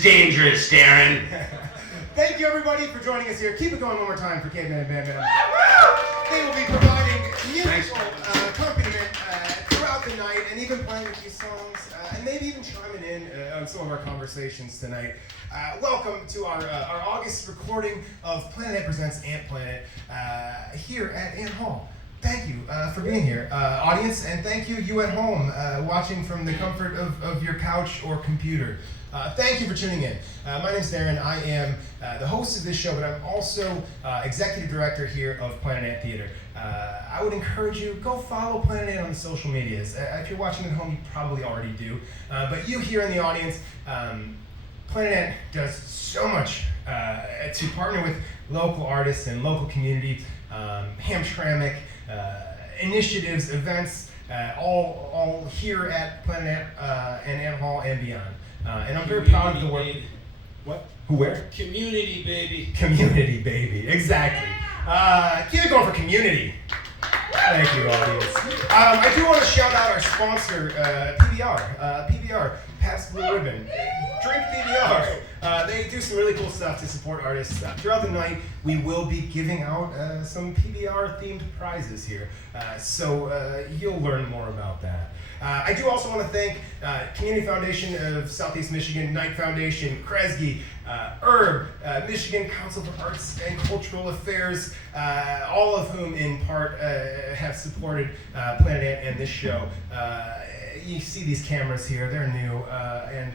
is dangerous, Darren. Thank you, everybody, for joining us here. Keep it going one more time for Caitlyn and Bam Bam. They will be providing musical accompaniment throughout the night, and even playing a few songs, and maybe even chiming in on some of our conversations tonight. Welcome to our August recording of Planet Ant Presents Ant Planet here at Ant Hall. Thank you for being here, audience, and thank you at home, watching from the comfort of your couch or computer. Thank you for tuning in. My name's Darren. I am the host of this show, but I'm also executive director here of Planet Ant Theater. I would encourage you, go follow Planet Ant on the social medias. If you're watching at home, you probably already do. But you here in the audience, Planet Ant does so much to partner with local artists and local community, Hamtramck, initiatives, events, all here at Planet Ant and Ant Hall and beyond. And I'm very proud of the work. Baby. What? Who, where? Community, baby. Community, baby. Exactly. Keep it going for community. Thank you, audience. I do want to shout out our sponsor, PBR, Pabst Blue Ribbon. Drink PBR. They do some really cool stuff to support artists. Throughout the night, we will be giving out some PBR-themed prizes here. So you'll learn more about that. I do also want to thank Community Foundation of Southeast Michigan, Knight Foundation, Kresge, Herb, Michigan Council for Arts and Cultural Affairs, all of whom in part have supported Planet Ant and this show. You see these cameras here, they're new, and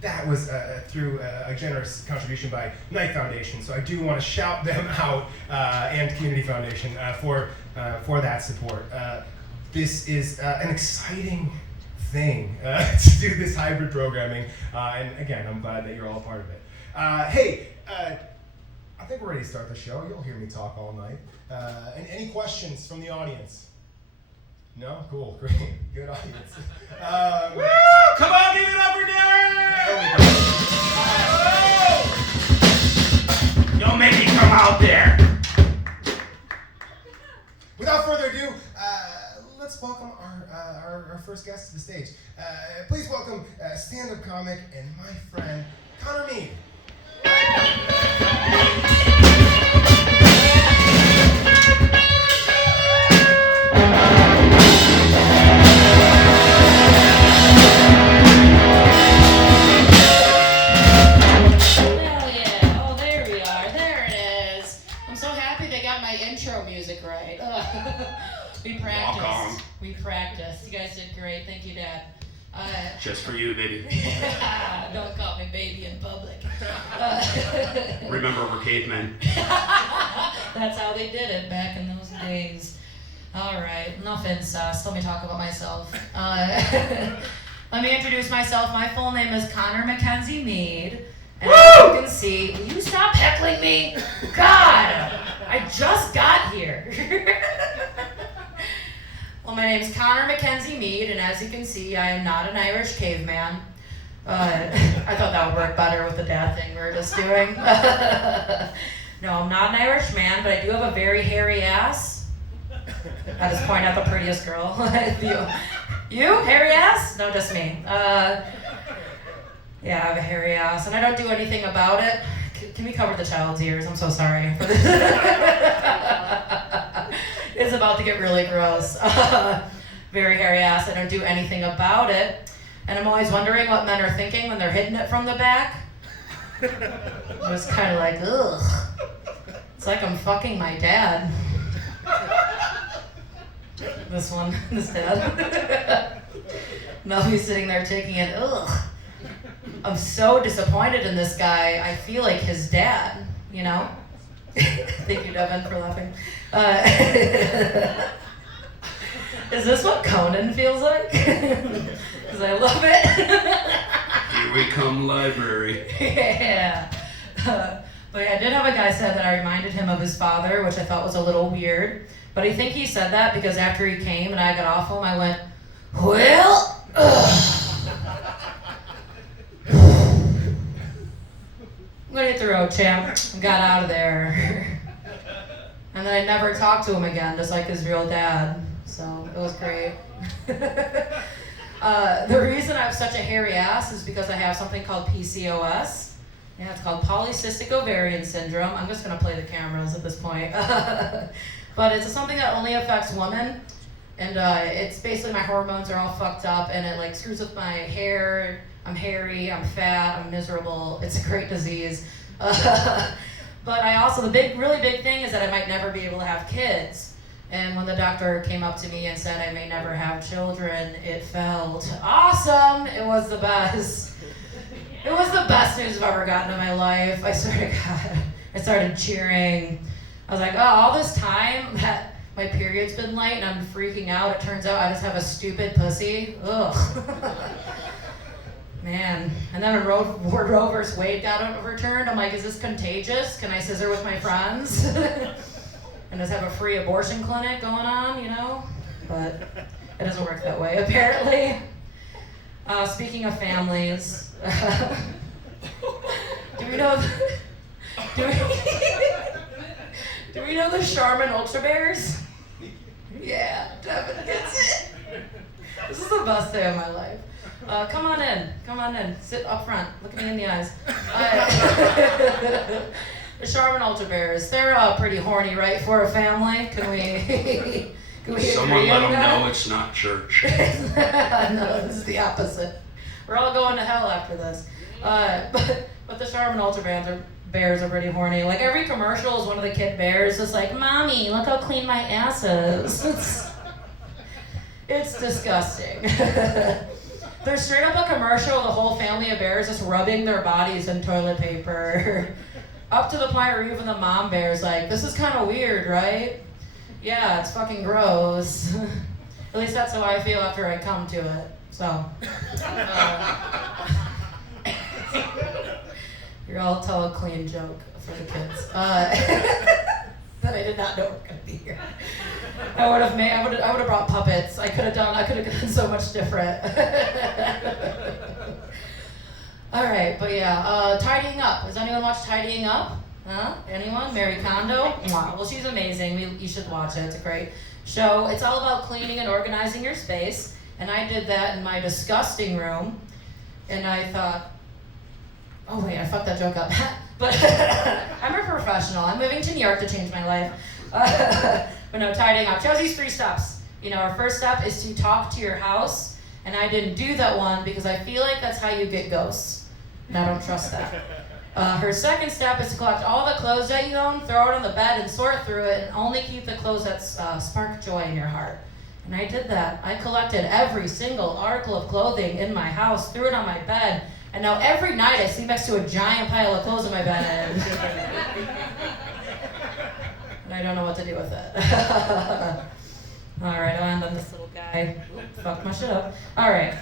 that was through a generous contribution by Knight Foundation. So I do want to shout them out, and Community Foundation, for that support. This is an exciting thing to do this hybrid programming, and again, I'm glad that you're all part of it. Hey, I think we're ready to start the show. You'll hear me talk all night. And any questions from the audience? No? Cool, great, good audience. Woo! Come on, give it up for Darren! Don't make me come out there. Without further ado, let's welcome our first guest to the stage. Please welcome stand-up comic and my friend, Konrad Meade. We practiced. You guys did great. Thank you, Dad. Just for you, baby. Don't call me baby in public. Remember, we're cavemen. That's how they did it back in those days. All right, enough incest. Let me talk about myself. Let me introduce myself. My full name is Konrad Mackenzie Meade. And as you can see, will you stop heckling me? God, I just got here. Well, my name's Konrad Mackenzie Meade, and as you can see, I am not an Irish caveman. I thought that would work better with the dad thing we were just doing. No, I'm not an Irish man, but I do have a very hairy ass. I just point at the prettiest girl. You? Hairy ass? No, just me. Yeah, I have a hairy ass, and I don't do anything about it. Can we cover the child's ears? I'm so sorry for this. It's about to get really gross. Very hairy ass. I don't do anything about it. And I'm always wondering what men are thinking when they're hitting it from the back. I'm just kind of like, ugh. It's like I'm fucking my dad. This dad. Now he's sitting there taking it, ugh. I'm so disappointed in this guy. I feel like his dad, you know? Thank you, Devin, for laughing. Is this what Conan feels like? Because I love it. Here we come, library. Yeah. But yeah, I did have a guy said that I reminded him of his father, which I thought was a little weird. But I think he said that because after he came and I got off him, I went, well, I'm gonna hit the road, champ. And got out of there. And then I never talked to him again, just like his real dad. So it was great. The reason I have such a hairy ass is because I have something called PCOS. Yeah, it's called polycystic ovarian syndrome. I'm just gonna play the cameras at this point. But it's something that only affects women. And it's basically my hormones are all fucked up and it like screws with my hair. I'm hairy, I'm fat, I'm miserable. It's a great disease. But I also, really big thing is that I might never be able to have kids. And when the doctor came up to me and said I may never have children, it felt awesome. It was the best. It was the best news I've ever gotten in my life. I swear to God. I started cheering. I was like, oh, all this time that my period's been late and I'm freaking out. It turns out I just have a stupid pussy. Ugh. Man. And then when Roe vs. Wade got overturned, I'm like, is this contagious? Can I scissor with my friends? And just have a free abortion clinic going on, you know? But it doesn't work that way, apparently. Speaking of families, do we know the Charmin Ultra Bears? Yeah, Devin gets it. This is the best day of my life. Come on in, sit up front, look me in the eyes. The Charmin Ultra Bears, they're pretty horny, right, for a family? Can we Someone agree let on them that? know it's not church. No, this is the opposite. We're all going to hell after this. But the Charmin Ultra Bears are pretty horny. Like every commercial is one of the kid bears just like, Mommy, look how clean my ass is. It's disgusting. There's straight up a commercial of the whole family of bears just rubbing their bodies in toilet paper. Up to the point where even the mom bear's like, this is kind of weird, right? Yeah, it's fucking gross. At least that's how I feel after I come to it. So, here, I'll tell a clean joke for the kids. That I did not know were gonna be here. I would have brought puppets. I could have done so much different. All right, but yeah, Tidying Up. Has anyone watched Tidying Up? Huh? Anyone? Mary Kondo? Wow. Well, she's amazing. You should watch it. It's a great show. It's all about cleaning and organizing your space. And I did that in my disgusting room. And I thought, oh wait, I fucked that joke up. But I'm a professional. I'm moving to New York to change my life. But no, Tidying Up. She has these 3 steps. You know, our first step is to talk to your house. And I didn't do that one because I feel like that's how you get ghosts. And I don't trust that. Her second step is to collect all the clothes that you own, throw it on the bed and sort through it, and only keep the clothes that spark joy in your heart. And I did that. I collected every single article of clothing in my house, threw it on my bed, and now every night I sleep next to a giant pile of clothes in my bed. And I don't know what to do with it. All right, I'll end on this little guy. Fuck my shit up. All right,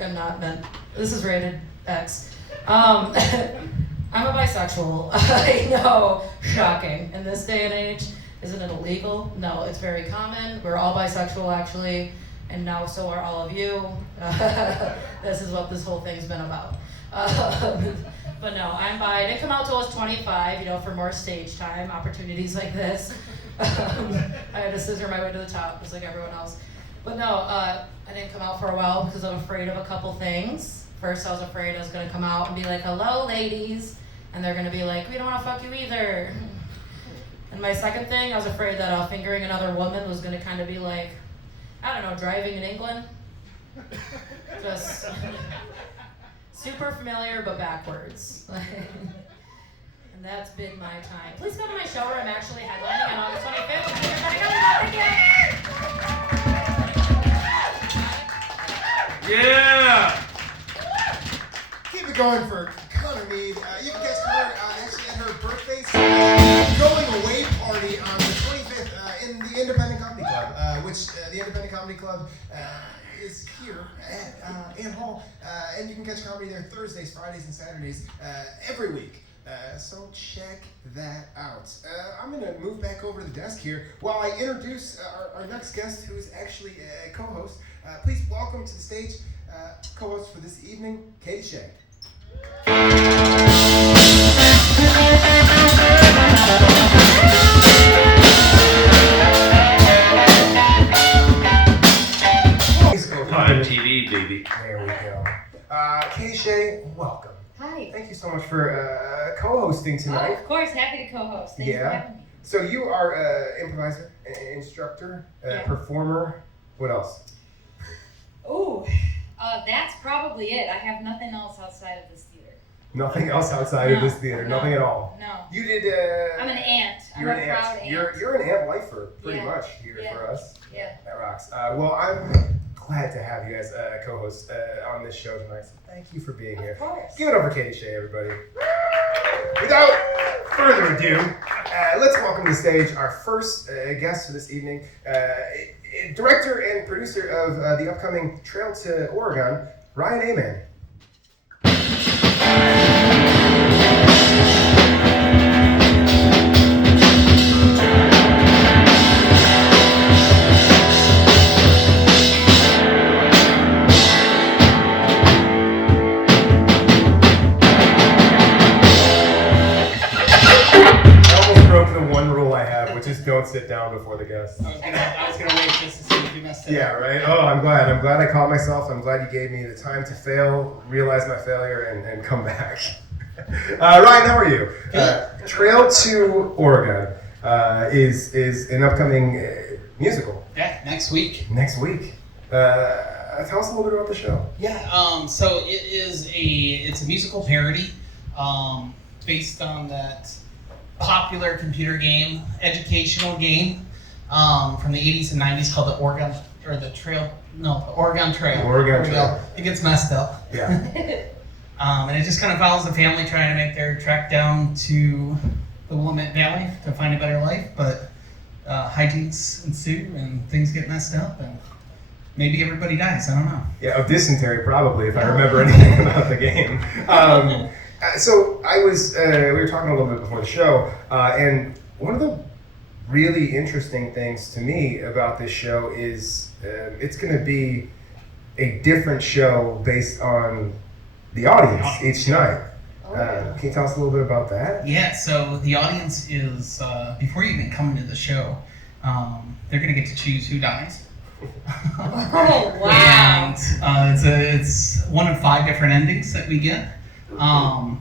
I'm not meant. This is rated X. I'm a bisexual. I know, shocking. In this day and age, isn't it illegal? No, it's very common. We're all bisexual, actually, and now so are all of you. This is what this whole thing's been about. But no, I'm bi. I didn't come out till I was 25, for more stage time, opportunities like this. I had to scissor my way to the top, just like everyone else. But no, I didn't come out for a while because I'm afraid of a couple things. First, I was afraid I was going to come out and be like, hello, ladies. And they're going to be like, we don't want to fuck you either. And my second thing, I was afraid that fingering another woman was going to kind of be like, I don't know, driving in England. Just super familiar, but backwards. And that's been my time. Please come to my show where I'm actually headlining on August 25th. Yeah! Keep it going for Connor Meade. You can catch Connor actually at her birthday going away party on the 25th in the Independent Comedy Club, which the Independent Comedy Club is here at Ann Hall, and you can catch comedy there Thursdays, Fridays, and Saturdays every week. So check that out. I'm going to move back over to the desk here while I introduce our next guest, who is actually a co-host. Please welcome to the stage co-host for this evening, Shea. Please Shea, welcome. Hi. Thank you so much for co-hosting Oh, tonight. of course, happy to co-host. Thanks for having me. So you are an improviser, instructor, performer. What else? Ooh, that's probably it. I have nothing else outside of this theater. Nothing else outside of this theater. No, Nothing at all. No. You did. I'm an ant. You're I'm an a proud ant. ant. You're an ant lifer, pretty Yeah. much here Yeah. for us. Yeah. That rocks. Well, I'm glad to have you as a co-host on this show tonight. So thank you for being here. Of course. Give it up for Katie Shea, everybody. Without further ado, let's welcome to the stage our first guest for this evening, director and producer of the upcoming Trail to Oregon, Ryan Aman. Just don't sit down before the guests. I was gonna wait just to see if you messed it up. Yeah, right? Oh, I'm glad I caught myself. I'm glad you gave me the time to fail, realize my failure, and come back. Ryan, how are you? Trail to Oregon is an upcoming musical. Yeah, next week. Next week. Tell us a little bit about the show. Yeah, so it's a musical parody based on that popular computer game, educational game from the 80s and 90s called the Oregon Trail. Oregon Trail. It gets messed up. Yeah. And it just kind of follows the family trying to make their trek down to the Willamette Valley to find a better life, but hijinks ensue and things get messed up and maybe everybody dies. I don't know. Yeah, of dysentery probably, if I remember anything about the game. So I was, we were talking a little bit before the show, and one of the really interesting things to me about this show is it's going to be a different show based on the audience each night. Can you tell us a little bit about that? Yeah, so the audience is, before you even come into the show, they're going to get to choose who dies. Oh, wow. And it's one of 5 different endings that we get.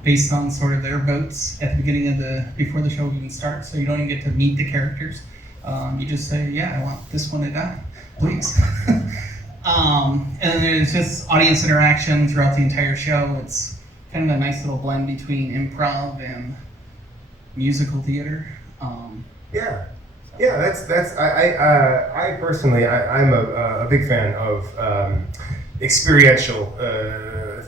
Based on sort of their votes at the beginning of before the show even starts, so you don't even get to meet the characters. You just say, yeah, I want this one to die, please. And then there's just audience interaction throughout the entire show. It's kind of a nice little blend between improv and musical theater. That's I personally I'm a big fan of experiential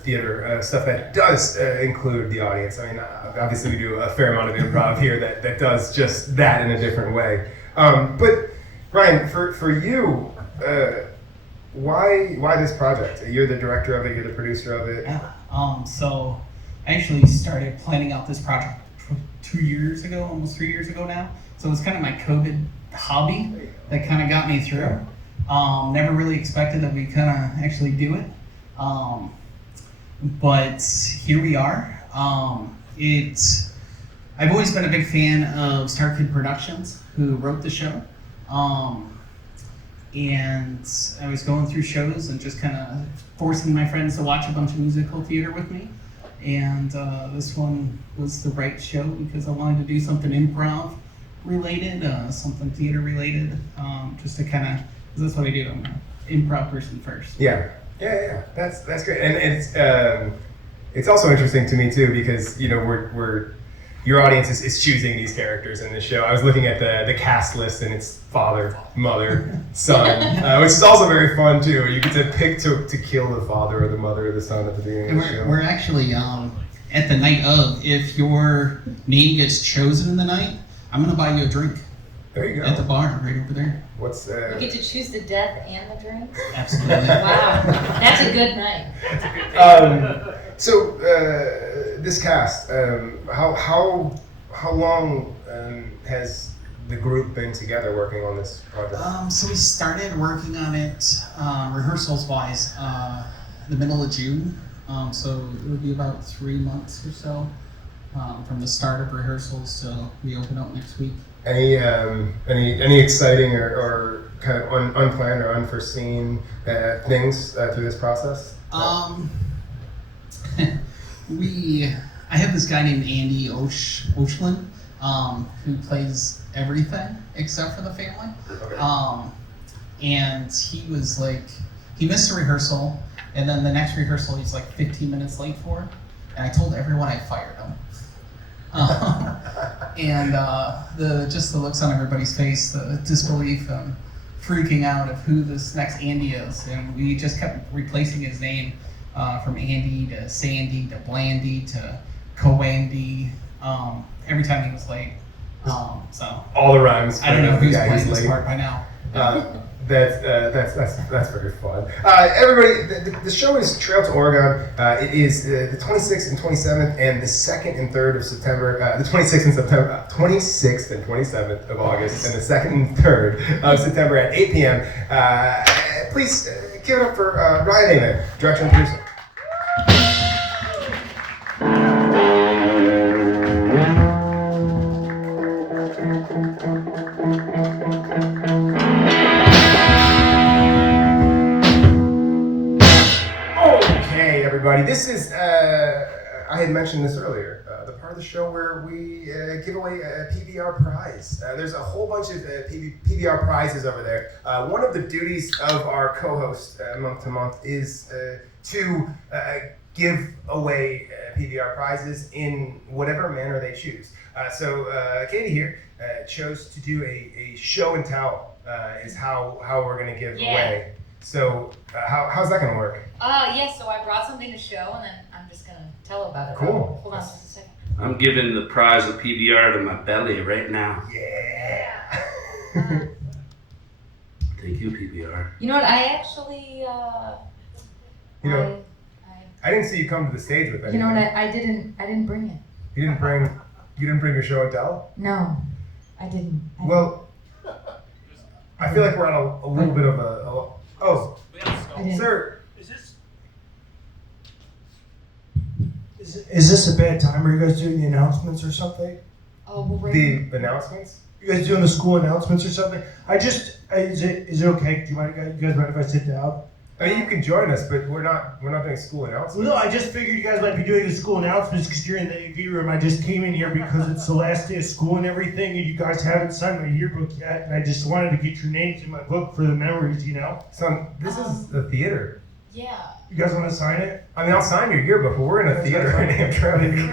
theater stuff that does include the audience. I mean, obviously we do a fair amount of improv here that does just that in a different way. But Ryan, for you, why this project? You're the director of it. You're the producer of it. Yeah. So I actually started planning out this project 2 years ago, almost 3 years ago now. So it was kind of my COVID hobby that kind of got me through. Never really expected that we kind of actually do it. But here we are. I've always been a big fan of Star Kid Productions, who wrote the show. And I was going through shows and just kind of forcing my friends to watch a bunch of musical theater with me. And this one was the right show because I wanted to do something improv related, something theater related, just to kind of, because that's what I do. I'm an improv person first. Yeah. That's great, and it's also interesting to me too because we're your audience is choosing these characters in this show. I was looking at the cast list and it's father, mother, son, which is also very fun too. You get to pick to kill the father or the mother or the son at the beginning and of the show. We're actually at the night of, if your name gets chosen in the night, I'm gonna buy you a drink. There you go. At the bar right over there. What's You get to choose the death and the drink? Absolutely. Wow, that's a good night. So this cast, how long has the group been together working on this project? So we started working on it rehearsals wise the middle of June. So it would be about 3 months or so from the start of rehearsals till we open up next week. Any exciting or kind of unplanned or unforeseen things through this process? I have this guy named Andy Oshlin, who plays everything except for the family. Okay. And he was like, he missed a rehearsal, and then the next rehearsal he's like 15 minutes late for, and I told everyone I fired him. And the looks on everybody's face, the disbelief and freaking out of who this next Andy is, and we just kept replacing his name from Andy to Sandy to Blandy to Coandy. Every time he was late. So All the rhymes. I don't know who's playing late. this part by now. That's very fun. Everybody, the show is Trail to Oregon. It is the 26th and 27th, and the 2nd and 3rd of September. The 26th and 27th of August, and the 2nd and 3rd of September at 8 p.m. Please give it up for Ryan Aman, director and producer. Everybody, this is, I had mentioned this earlier, the part of the show where we give away a PBR prize. There's a whole bunch of PBR prizes over there. One of the duties of our co-host month to month is to give away PBR prizes in whatever manner they choose. So Katie here chose to do a show and tell is how we're going to give away. So how's that going to work? So I brought something to show, and then I'm just gonna tell about it. Cool. Hold on just a second. I'm giving the prize of PBR to my belly right now. Yeah. Thank you, PBR. You know what? I actually, You know, I didn't see you come to the stage with anything. You know what? I didn't bring it. You didn't bring your show and tell? No, I didn't. Well, I feel like we're on a little bit of oh, I didn't. sir. Is this a bad time? Are you guys doing the announcements or something? Oh, we're ready. The announcements? You guys doing the school announcements or something? Is it okay? Do you guys mind if I sit down? I mean, you can join us, but we're not doing school announcements. No, I just figured you guys might be doing the school announcements because you're in the AV room. I just came in here because it's the last day of school and everything, and you guys haven't signed my yearbook yet, and I just wanted to get your names in my book for the memories, you know? Son, this is the theater. Yeah. You guys want to sign it? I mean, I'll sign your yearbook, but we're in a theater in Hamtramck.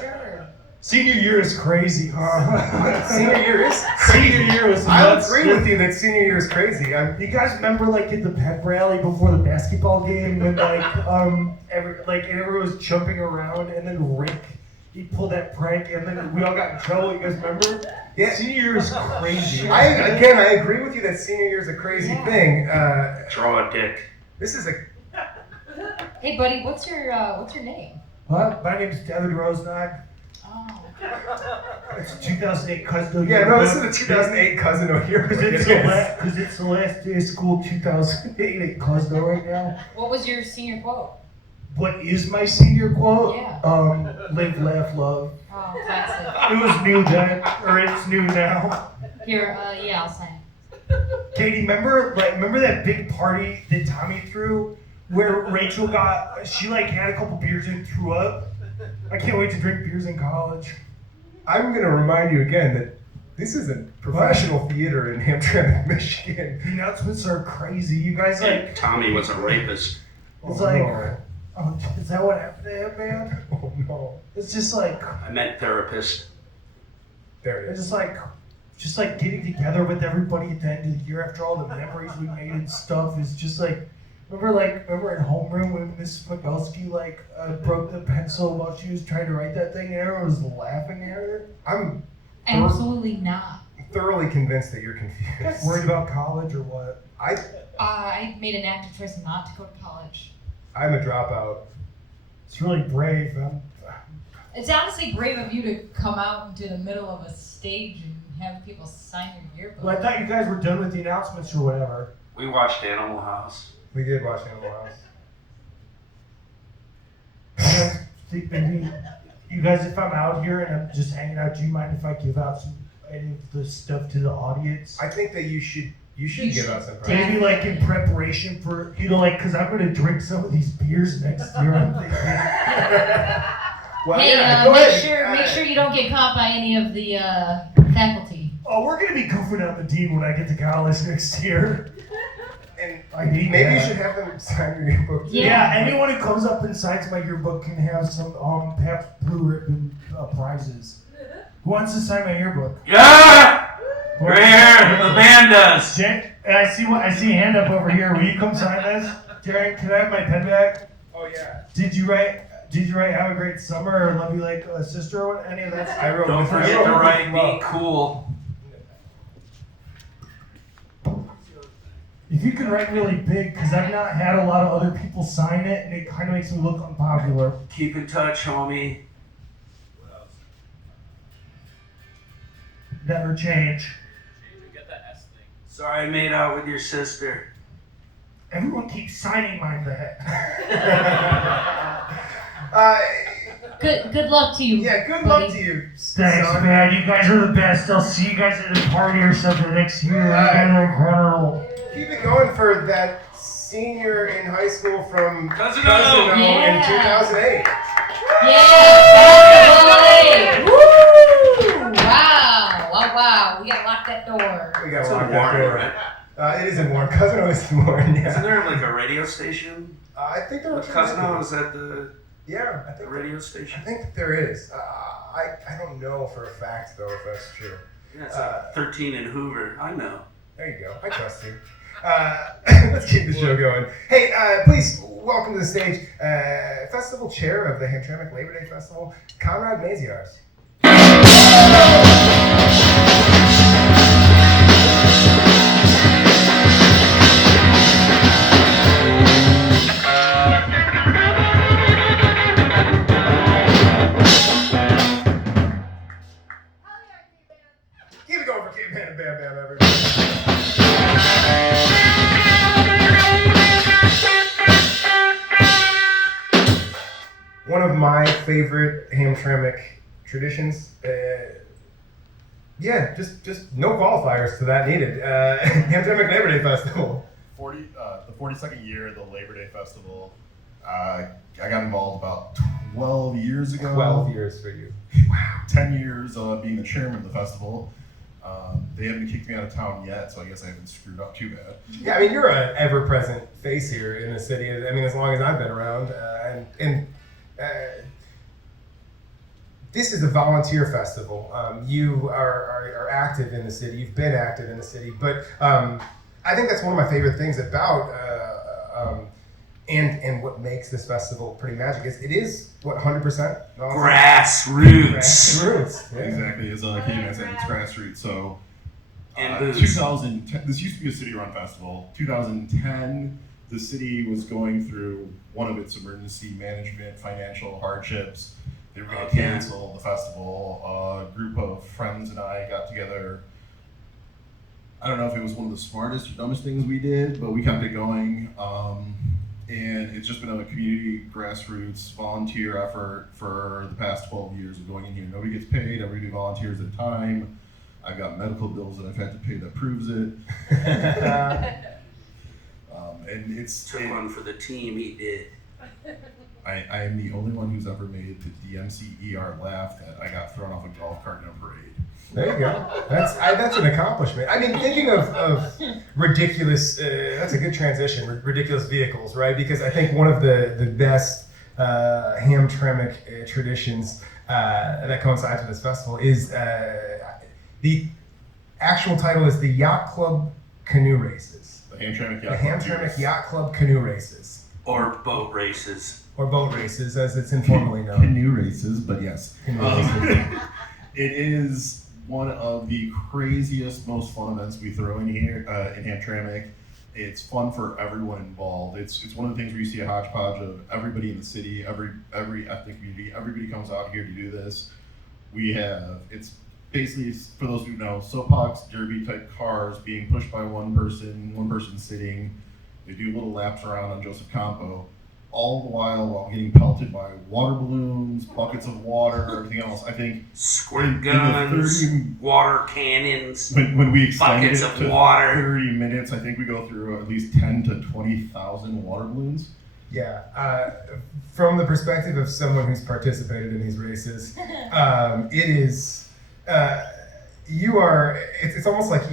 Sure. Senior year is crazy, huh? Senior year is Senior year was I'll nuts. agree with you that senior year is crazy. You guys remember like at the pep rally before the basketball game when everyone was jumping around and then Rick he pulled that prank and then we all got in trouble. You guys remember? Yeah. Senior year is crazy. I agree with you that senior year is a crazy thing. Draw a dick. This is a Hey, buddy, what's your name? What? My name's David Rosenag. Oh. It's a 2008 cousin. yeah. No, this is a 2008 cousin over here. Because it's the last day of school. 2008 at Cosmo right now. What was your senior quote? What is my senior quote? Yeah. Live, laugh, love. Oh, classic. It was new then, or it's new now. Here, I'll sign. Katie, remember that big party that Tommy threw, where Rachel had a couple beers and threw up? I can't wait to drink beers in college. I'm going to remind you again that this is a professional theater in Hamtramck, Michigan. The announcements are crazy. You guys like. Tommy was a rapist. It's Oh, like. no. Oh, is that what happened to him, man? Oh no. It's just like. I meant therapist. There it It's is. just like getting together with everybody at the end of the year after all the memories we made and stuff is just like. Remember in homeroom when Miss Pagelski broke the pencil while she was trying to write that thing and everyone was laughing at her? I'm Absolutely not. thoroughly convinced that you're confused. Worried about college or what? I made an active choice not to go to college. I'm a dropout. It's really brave. It's honestly brave of you to come out into the middle of a stage and have people sign your yearbook. Well, I thought you guys were done with the announcements or whatever. We watched Animal House. We did watch Animal House. I think maybe you guys, if I'm out here and I'm just hanging out, do you mind if I give out any of the stuff to the audience? I think that you should You should give us some prizes. Maybe like in preparation for, because I'm going to drink some of these beers next year. I'm thinking. Well, Hey, yeah, go ahead. make sure you don't get caught by any of the faculty. Oh, we're going to be goofing on the dean when I get to college next year. And I need maybe that. you should have them sign your yearbook. too. Yeah, anyone who comes up and signs my yearbook can have some Pabst Blue Ribbon prizes. Who wants to sign my yearbook? Yeah! Right here, the band does. I see a hand up over here. Will you come sign this? Jared, can I have my pen back? Oh yeah. Did you write have a great summer or love you like a sister or any of that stuff? I wrote. Don't forget I wrote to write love. be cool. If you could write really big, because I've not had a lot of other people sign it, and it kind of makes me look unpopular. Keep in touch, homie. Never change. Sorry I made out with your sister. Everyone keeps signing mine back. Good luck to you. Yeah, good buddy. luck to you. Thanks, son. man. You guys are the best. I'll see you guys at a party or something next year. You guys are incredible. Keep it going for that senior in high school from Cousin O O. Yeah. in 2008. Yeah! Woo! Wow. We gotta lock that door. We got It's to in lock that Warren, door. right? It is in Warren. Cousin O is in Warren, Isn't yeah. there like a radio station? I think there was Cousin O is at the Yeah, I think radio I station. think there is. I don't know for a fact though if that's true. Yeah, it's like 13 in Hoover. I know. There you go. I trust you. Let's keep the show going. Hey, please welcome to the stage Festival Chair of the Hamtramck Labor Day Festival, Konrad Maziarz. Keep it going for Kid Man and Bam Bam, everybody. One of my favorite Hamtramck traditions. Just no qualifiers to that needed. Hamtramck Labor Day Festival. The 42nd year of the Labor Day Festival. I got involved about 12 years ago. 12 years for you. 10 years being the chairman of the festival. They haven't kicked me out of town yet, so I guess I haven't screwed up too bad. Yeah, I mean, you're an ever-present face here in the city. I mean, as long as I've been around. This is a volunteer festival. You are active in the city. You've been active in the city. But I think that's one of my favorite things about and what makes this festival pretty magic is it is, what, 100% Grassroots. Grassroots. Yeah. Exactly, as Caitlyn said, it's grassroots. So, And booze. 2010, this used to be a city-run festival. 2010, the city was going through one of its emergency management financial hardships. They were going to Okay. cancel the festival. A group of friends and I got together. I don't know if it was one of the smartest or dumbest things we did, but we kept it going. And it's just been a community grassroots volunteer effort for the past 12 years of going in here. Nobody gets paid, everybody volunteers at time. I've got medical bills that I've had to pay that proves it. And it's Took one for the team. He did. I am the only one who's ever made the DMC laugh that I got thrown off a golf cart in a parade. There you go. That's an accomplishment. I mean, thinking of ridiculous, that's a good transition. Ridiculous vehicles, right? Because I think one of the best Hamtramck traditions that coincides with this festival is the actual title is the Yacht Club Canoe Races. The Hamtramck The Yacht Club. Hamtramck Yacht Club Canoe Races. Or boat races. Or boat races, as it's informally known. Canoe races, but yes. Canoe races. It is one of the craziest, most fun events we throw in here in Hamtramck. It's fun for everyone involved. It's one of the things where you see a hodgepodge of everybody in the city, every ethnic community. Everybody comes out here to do this. It's basically, for those who know, soapbox derby type cars being pushed by one person sitting. They do little laps around on Joseph Campo. all the while getting pelted by water balloons, buckets of water, everything else. I think Squirt guns, water cannons, when we extended buckets it of to water. 30 minutes, I think we go through at least 10 to 20,000 water balloons. Yeah, from the perspective of someone who's participated in these races, it is, you are, it's almost like,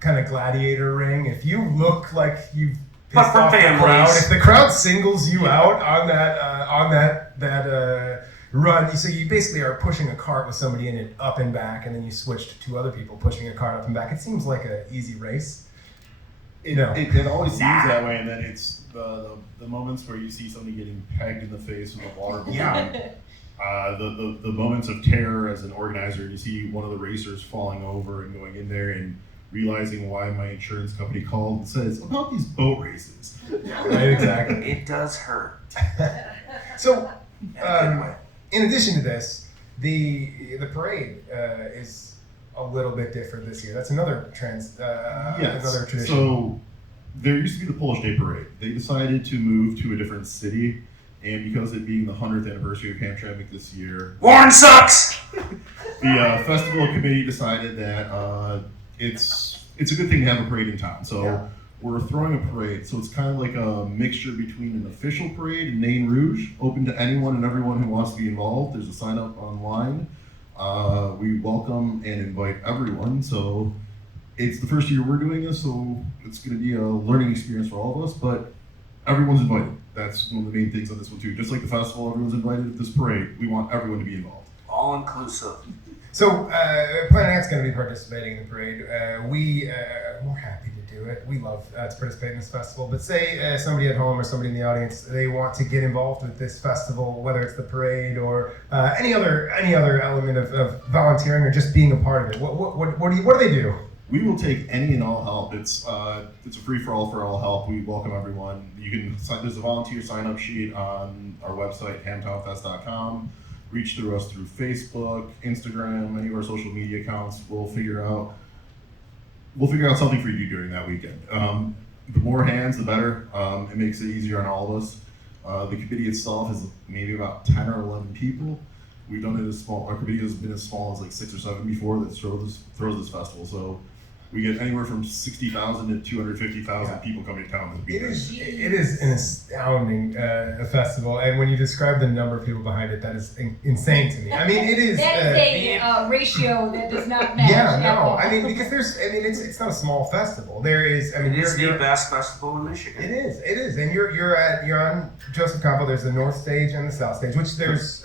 kind of gladiator ring. If you look like you've pissed off the crowd, if the crowd singles you out on that run, so you basically are pushing a cart with somebody in it up and back, and then you switch to two other people pushing a cart up and back. It seems like an easy race. It always seems that way, and then it's the moments where you see somebody getting pegged in the face with a water balloon. Yeah. The moments of terror as an organizer, you see one of the racers falling over and going in there and realizing why my insurance company called and says about these boat races. Right, exactly. It does hurt. So, in addition to this, the parade is a little bit different this year. That's another another tradition. So there used to be the Polish Day Parade. They decided to move to a different city, and because it being the 100th anniversary of Hamtramck this year, Warren sucks! The festival committee decided that it's a good thing to have a parade in town. So we're throwing a parade. So it's kind of like a mixture between an official parade and Nain Rouge, open to anyone and everyone who wants to be involved. There's a sign up online. We welcome and invite everyone. So it's the first year we're doing this, so it's going to be a learning experience for all of us, but everyone's invited. That's one of the main things on this one too. Just like the festival, everyone's invited at this parade. We want everyone to be involved. All inclusive. So, Planet X's going to be participating in the parade. We're happy to do it. We love to participate in this festival. But say somebody at home or somebody in the audience, they want to get involved with this festival, whether it's the parade or any other element of volunteering or just being a part of it. What do they do? We will take any and all help. It's a free for all help. We welcome everyone. You can there's a volunteer sign up sheet on our website hamtownfest.com. Reach through us through Facebook, Instagram, any of our social media accounts. We'll figure out something for you to do during that weekend. The more hands, the better. It makes it easier on all of us. The committee itself is maybe about 10 or 11 people. We've done it as small. Our committee has been as small as like 6 or 7 before that throws this festival. So we get anywhere from 60,000 to 250,000 people coming to town this weekend. It is an astounding festival, and when you describe the number of people behind it, that is insane to me. I mean, it is. That is a ratio that does not match. Yeah, no. I mean, because it's not a small festival. There is. I mean, It is the best festival in Michigan. It is, and you're on Joseph Campbell. There's the North Stage and the South Stage, which there's.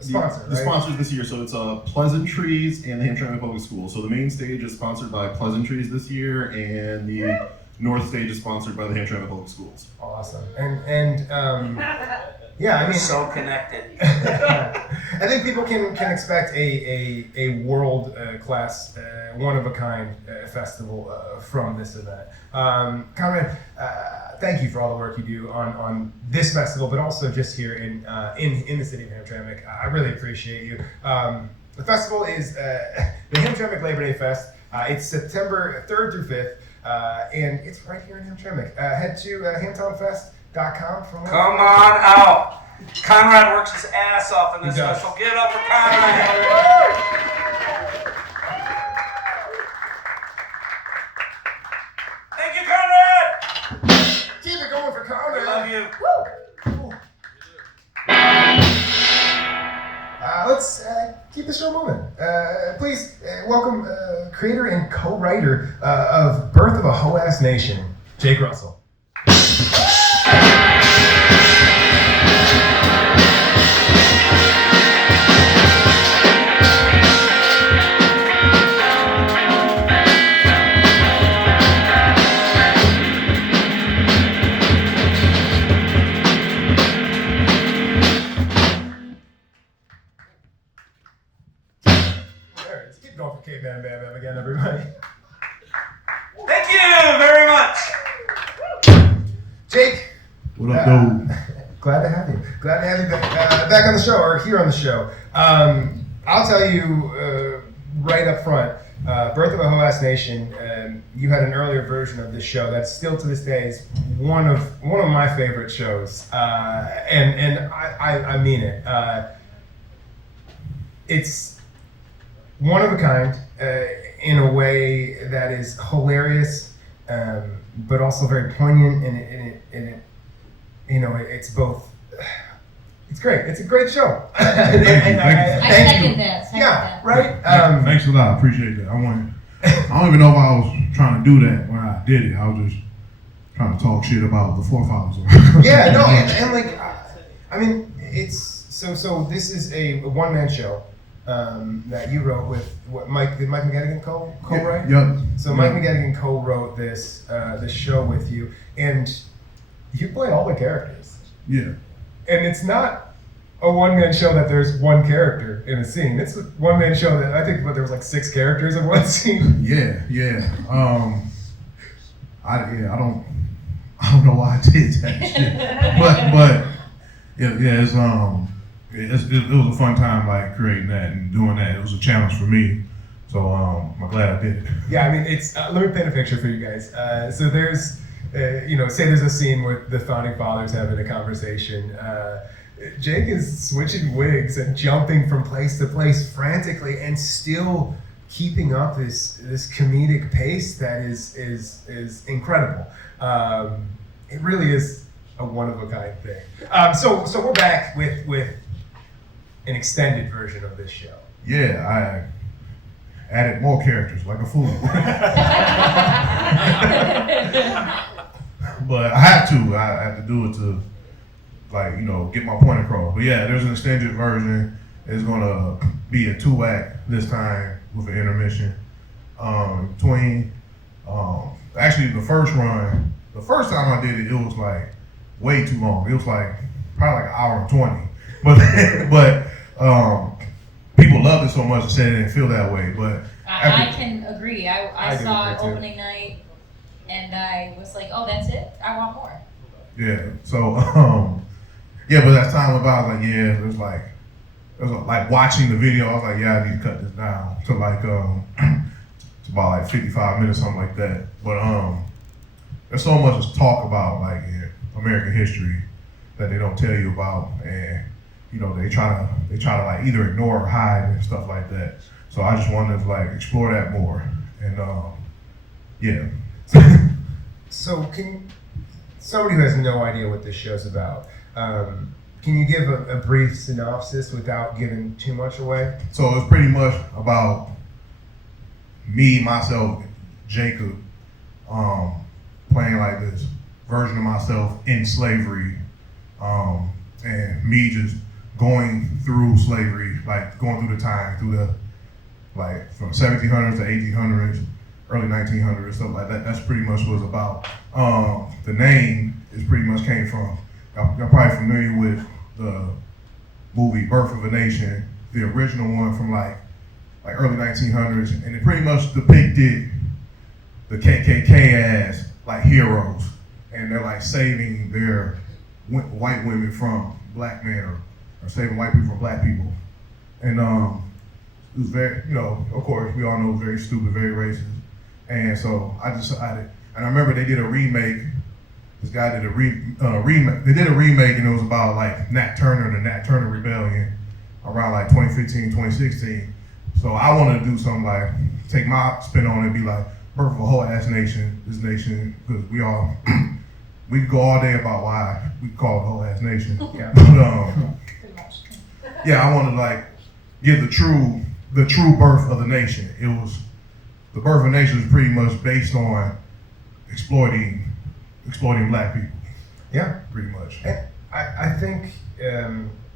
The sponsors this year, so it's Pleasantries and the Hamtramck Public Schools. So the main stage is sponsored by Pleasantries this year, and the North Stage is sponsored by the Hamtramck Public Schools. Awesome, and yeah, I mean, so connected. I think people can expect a world class, one of a kind festival from this event. Konrad, thank you for all the work you do on this festival, but also just here in the city of Hamtramck. I really appreciate you. The festival is the Hamtramck Labor Day Fest. It's September 3rd through 5th, and it's right here in Hamtramck. Head to hamtownfest.com for more. Come on out. Konrad works his ass off in this special. Give it up for Konrad. Thank you, Konrad. Keep it going for Konrad. We love you. Let's keep the show moving. Please welcome creator and co-writer of Birth of a Hoe-Ass Nation, Jake Russell. Caveman Bam Bam again, everybody. Thank you very much. Jake. What up, though? Glad to have you. Glad to have you back on the show, or here on the show. I'll tell you right up front, Birth of a Whole Ass Nation. You had an earlier version of this show that still to this day is one of my favorite shows, and I mean it. It's one of a kind in a way that is hilarious, but also very poignant, and it it's both. It's great. It's a great show. Thank you. I second that. Yeah, right. Thanks a lot. I appreciate that. I don't even know if I was trying to do that when I did it. I was just trying to talk shit about the forefathers. Yeah, no, and like, I mean, it's so. This is a one-man show that you wrote with Mike. Did Mike McGettigan co-write? Yep. So Mike McGettigan co-wrote this show with you, and you play all the characters. Yeah. And it's not a one-man show that there's one character in a scene. It's a one-man show that I think there was like 6 characters in one scene. Yeah. I don't know why I did that shit, but it was a fun time like creating that and doing that. It was a challenge for me, so I'm glad I did it. Yeah, I mean, it's let me paint a picture for you guys. So there's. Say there's a scene where the founding fathers having a conversation. Jake is switching wigs and jumping from place to place frantically, and still keeping up this comedic pace that is incredible. It really is a one of a kind thing. So we're back with an extended version of this show. Yeah, I added more characters like a fool. But I had to do it to, get my point across. But yeah, there's an extended version. It's gonna be a 2-act this time with an intermission. Between, actually the first time I did it, it was like way too long. It was like probably like an hour and 20. But people loved it so much they said it didn't feel that way. But I can agree. I saw it agree too. opening night, and I was like, oh, that's it? I want more. Yeah, so, but as time went by, I was like, yeah, it was like watching the video, I was like, yeah, I need to cut this down to like, to about like 55 minutes, something like that. But there's so much to talk about, like in American history that they don't tell you about, and they try to like either ignore or hide and stuff like that. So I just wanted to like explore that more, and yeah. So can somebody who has no idea what this show's about, can you give a brief synopsis without giving too much away? So it's pretty much about me, myself, Jacob, playing like this version of myself in slavery, and me just going through slavery, like going through the time, through the, like from 1700s to 1800s, early 1900s, stuff like that. That's pretty much what it's about. The name is pretty much came from, y'all probably familiar with the movie Birth of a Nation, the original one from like early 1900s, and it pretty much depicted the KKK as like heroes, and they're like saving their white women from black men, or saving white people from black people. And it was very, of course, we all know it was very stupid, very racist. And so I decided, and I remember they did a remake. This guy did a remake. They did a remake, and it was about like Nat Turner and the Nat Turner Rebellion around like 2015, 2016. So I wanted to do something like, take my spin on it, be like, birth of a whole ass nation, this nation, because we could go all day about why we call it a whole ass nation. Yeah. But I wanted to like give the true birth of the nation. It was, the birth of a nation was pretty much based on exploiting black people. Yeah. Pretty much. And I think,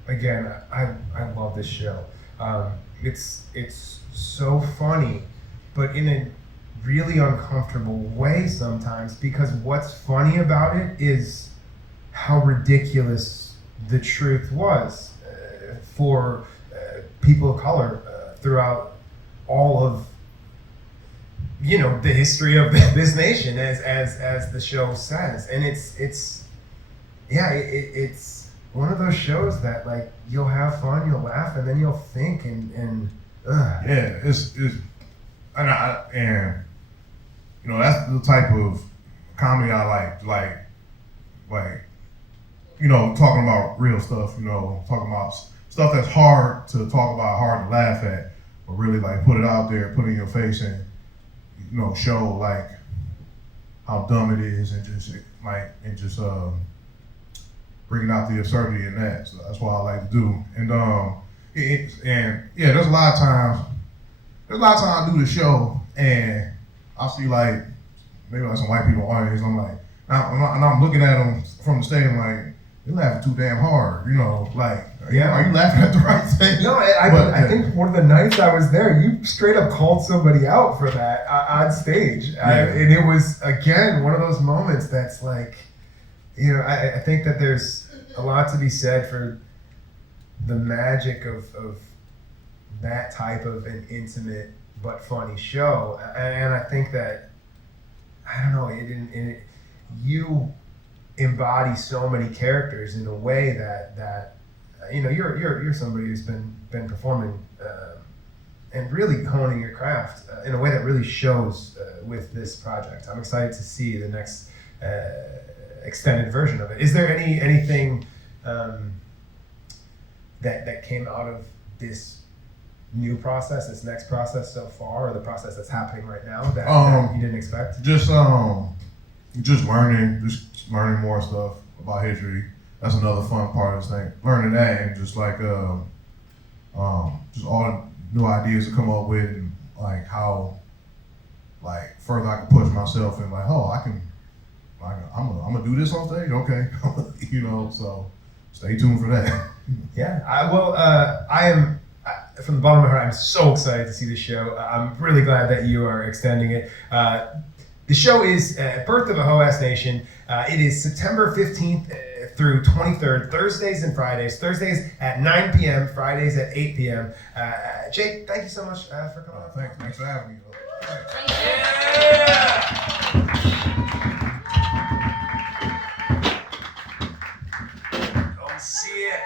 again, I love this show. It's so funny, but in a really uncomfortable way sometimes, because what's funny about it is how ridiculous the truth was for people of color throughout all of the history of this nation, as the show says. And it's one of those shows that like you'll have fun, you'll laugh, and then you'll think and yeah, it's and you know, that's the type of comedy I like, you know, talking about real stuff, you know, talking about stuff that's hard to talk about, hard to laugh at, but really like put it out there, put it in your face, and you know, show like how dumb it is, and just bringing out the absurdity in that. So that's what I like to do. And there's a lot of times I do the show and I see like maybe like some white people in the audience. I'm like, and I'm looking at them from the stage. I'm like, you're laughing too damn hard, you know. Like, are you laughing at the right thing? No, I think one of the nights I was there, you straight up called somebody out for that on stage, and it was again one of those moments that's like, you know, I think that there's a lot to be said for the magic of that type of an intimate but funny show, and I think that I don't know, you embody so many characters in a way that you know, you're somebody who's been performing and really honing your craft in a way that really shows with this project. I'm excited to see the next extended version of it. Is there anything that came out of this new process, this next process so far, or the process that's happening right now that you didn't expect? Just learning more stuff about history. That's another fun part of this thing. Learning that, and just like just all the new ideas to come up with, and like how like further I can push myself, and like, oh, I'm gonna do this on stage, okay. You know, so stay tuned for that. Yeah, I am from the bottom of my heart, I'm so excited to see the show. I'm really glad that you are extending it. The show is Birth of a Ho-Ass Nation. It is September 15th through 23rd, Thursdays and Fridays. Thursdays at 9 p.m., Fridays at 8 p.m. Jake, thank you so much for coming on. Thanks for having me. Go see it.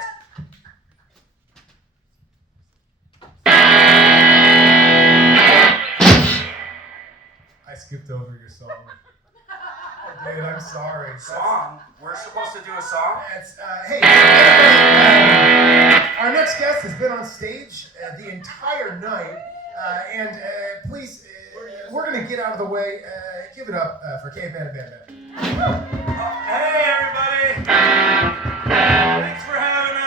I skipped over your song. Dude, I'm sorry. Song? We're supposed to do a song? Hey, our next guest has been on stage the entire night, and please, we're gonna get out of the way. Give it up for Caveman and Bandman. Hey, everybody! Thanks for having us.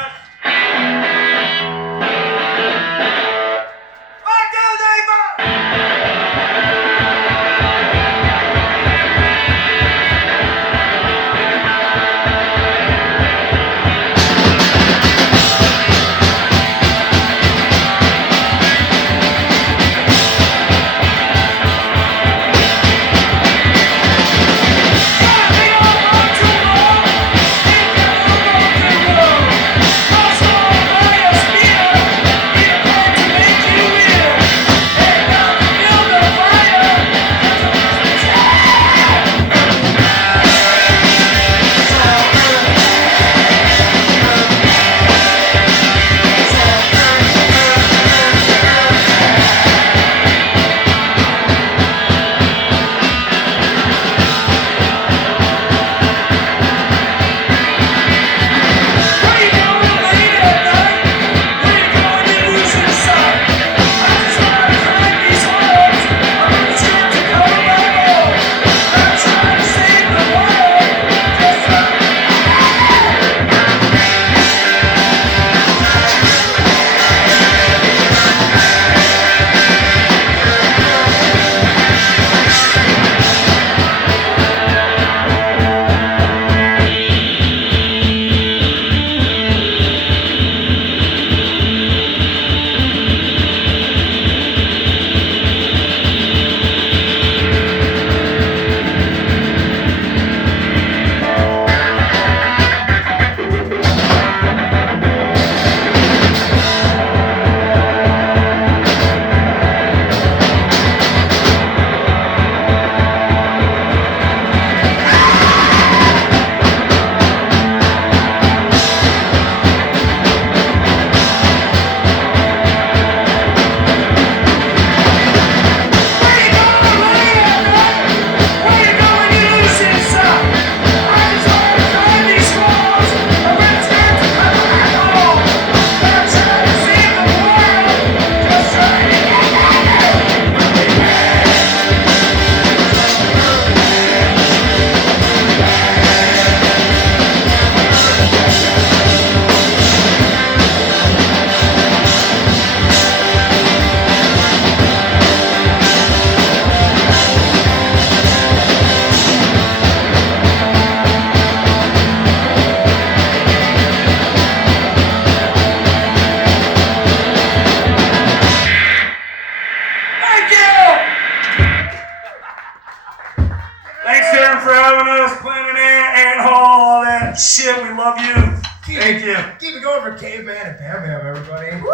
Thank you. Keep it going for Caveman and Bam Bam, everybody. Woo!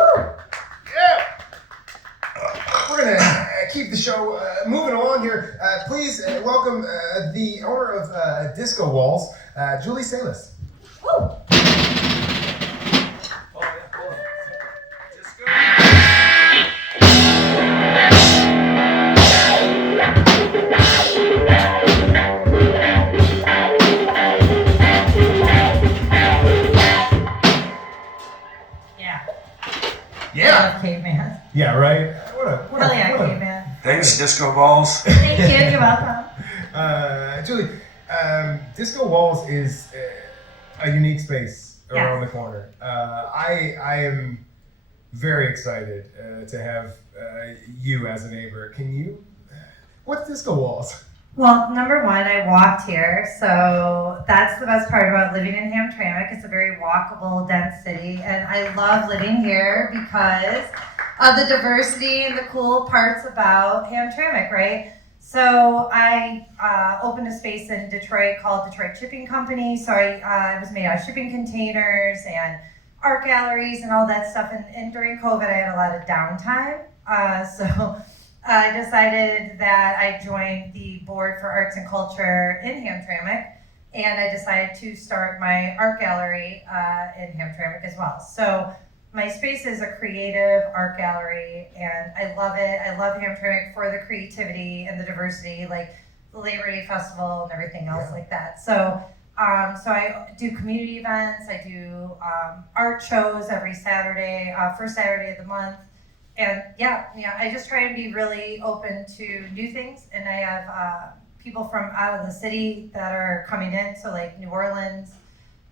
Yeah. We're gonna keep the show moving along here. Please welcome the owner of Disco Walls, Julie Sailus. Woo! Oh, yeah, hold on. Just go. Yeah. Caveman. Yeah, right. Hell yeah, caveman. Thanks, Disco Balls. Thank you. You're welcome. Julie, Disco Walls is a unique space around the corner. I am very excited to have you as a neighbor. Can you? What's Disco Walls? Well, number one, I walked here, so that's the best part about living in Hamtramck. It's a very walkable, dense city, and I love living here because of the diversity and the cool parts about Hamtramck, right? So I opened a space in Detroit called Detroit Shipping Company. So I was made out of shipping containers and art galleries and all that stuff. And during COVID, I had a lot of downtime. So I decided that I joined the board for arts and culture in Hamtramck, and I decided to start my art gallery in Hamtramck as well. So my space is a creative art gallery, and I love it. I love Hamtramck for the creativity and the diversity, like the Labor Day Festival and everything else like that. So so I do community events. I do art shows every Saturday, first Saturday of the month. And yeah, I just try and be really open to new things. And I have people from out of the city that are coming in. So like New Orleans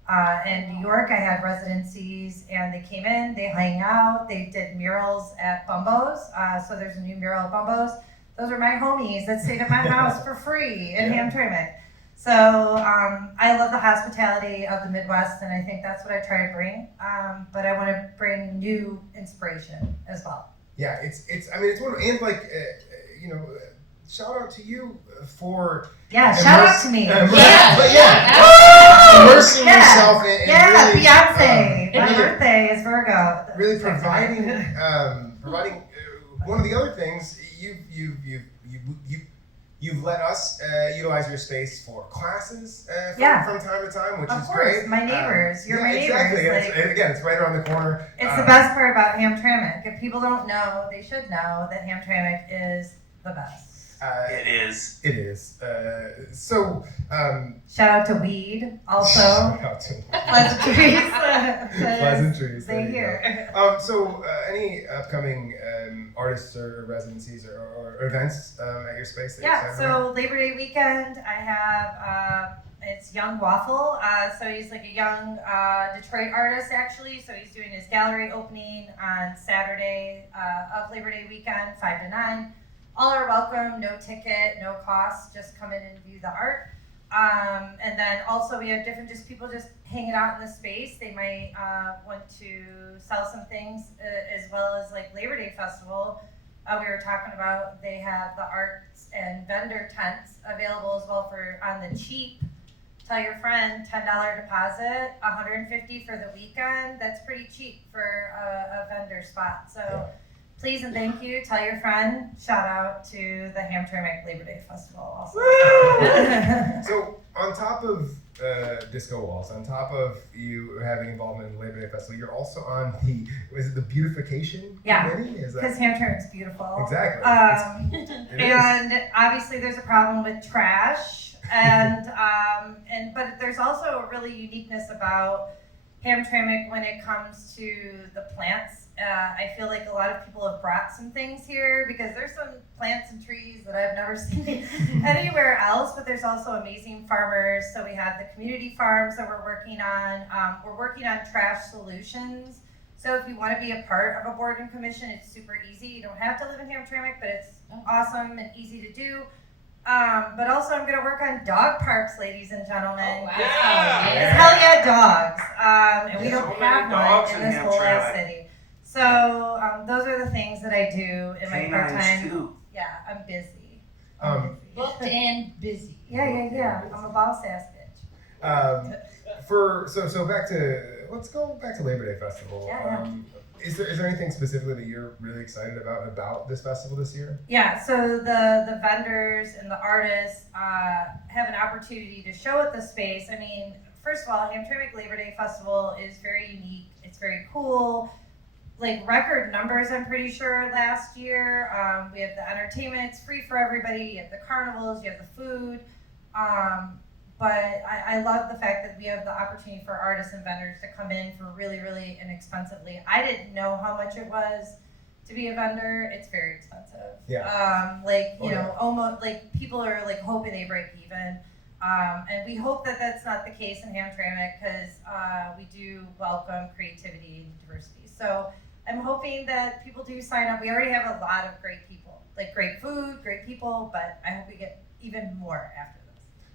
and New York, I had residencies and they came in, they hang out, they did murals at Bumbo's. So there's a new mural at Bumbo's. Those are my homies that stayed at my house for free in Hamtramck. So I love the hospitality of the Midwest, and I think that's what I try to bring. But I want to bring new inspiration as well. Yeah, it's wonderful, and like shout out to you for shout out to me. Immersing yourself in really, Beyonce. My birthday is Virgo. Really providing one of the other things you've let us utilize your space for classes from time to time, which is great. My neighbors. You're my neighbors. Exactly. It's right around the corner. It's the best part about Hamtramck. If people don't know, they should know that Hamtramck is the best. It is. It is. So. Shout out to Weed also. Shout out to Pleasantries. Pleasantries. They here. So, any upcoming artists or residencies or events at your space? So Labor Day weekend, I have it's Young Waffle. So he's like a young Detroit artist actually. So he's doing his gallery opening on Saturday of Labor Day weekend, 5 to 9. All are welcome, no ticket, no cost, just come in and view the art. And then also we have different people just hanging out in the space. They might want to sell some things as well as like Labor Day Festival. We were talking about they have the arts and vendor tents available as well for on the cheap. Tell your friend, $10 deposit, $150 for the weekend. That's pretty cheap for a vendor spot. So. Please and thank you. Tell your friend. Shout out to the Hamtramck Labor Day Festival also. So on top of Disco Walls, on top of you having involvement in the Labor Day Festival, you're also on the beautification committee? Because Hamtramck's beautiful. Exactly. And obviously there's a problem with trash, but there's also a really uniqueness about Hamtramck when it comes to the plants. I feel like a lot of people have brought some things here because there's some plants and trees that I've never seen anywhere else, but there's also amazing farmers. So we have the community farms that we're working on. We're working on trash solutions. So if you want to be a part of a board and commission, it's super easy. You don't have to live in Hamtramck, but it's awesome and easy to do. But also I'm going to work on dog parks, ladies and gentlemen. Oh, wow. Yeah. Hell yeah, dogs. And we So don't many have dogs one in in this whole ass Hamtramck. city. So those are the things that I do in my part Canines time. too. Yeah, I'm busy. Um, Booked and busy. Yeah. I'm a boss ass bitch. So back to let's go back to Labor Day Festival. Yeah. Is there anything specifically that you're really excited about this festival this year? Yeah, so the vendors and the artists have an opportunity to show at the space. I mean, first of all, Hamtramck Labor Day Festival is very unique. It's very cool. Like record numbers, I'm pretty sure, last year. We have the entertainment, it's free for everybody. You have the carnivals, you have the food. But I love the fact that we have the opportunity for artists and vendors to come in for really, really inexpensively. I didn't know how much it was to be a vendor. It's very expensive. Yeah. Almost like people are like hoping they break even. And we hope that that's not the case in Hamtramck because we do welcome creativity and diversity. So I'm hoping that people do sign up. We already have a lot of great people, like great food, great people, but I hope we get even more after this.